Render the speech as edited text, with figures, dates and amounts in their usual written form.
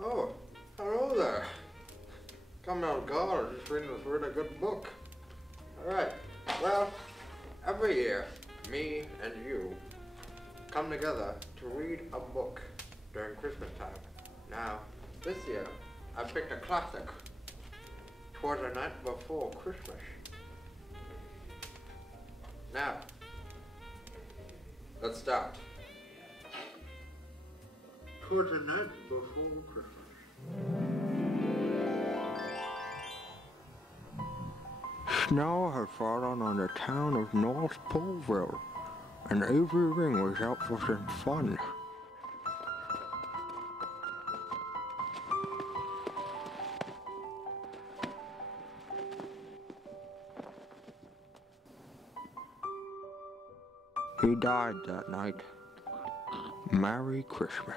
Oh, hello there. Coming out of college, just reading this really good book. Alright, well, every year, me and you come together to read a book during Christmas time. Now, this year, I picked a classic, "'Twas the Night Before Christmas." Now, let's start. "'Twas the night before Christmas. Snow had fallen on the town of North Poleville, and Avery Ring was out for some fun. He died that night. Merry Christmas.